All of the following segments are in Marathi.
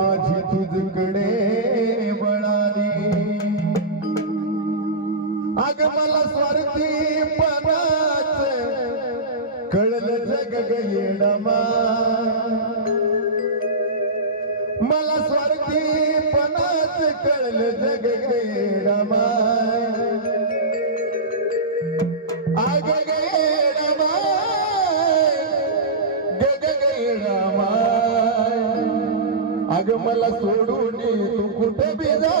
माझी तुझकडे बळाली अग मला स्वार्थी पणाच कळलं जग ग मला स्वार्थी पणाच कळलं जग गेडमाय आग गेडमा गग गेडमा अग मला सोडून तू कुठे बी जाऊ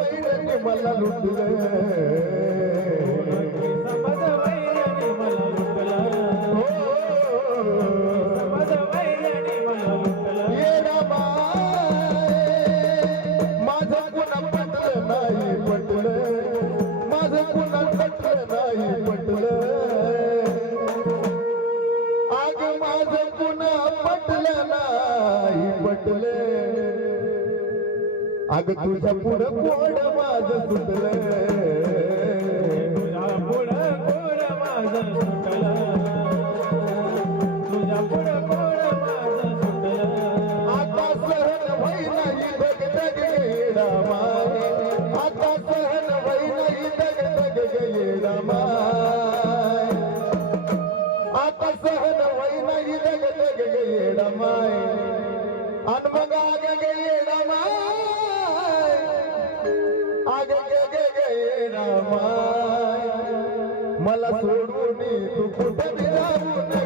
समज मला लुटलं ये रामाय, माझं कुणा पटलं नाही पटलं माझं कुणा पटलं नाही पटलं आग माझ पुन्हा पटलं नाही पटलं. अग तुझ्या पुढं कोण माझ सुटलं आता सहन वय नाही दग दग गेला माय आता सहन वय नाही दग दग गेला माय. आता सहन वय नाही दग दग गेला माय. अन मग आग गेला माय. माय मला सोडून तू कुठे जाऊ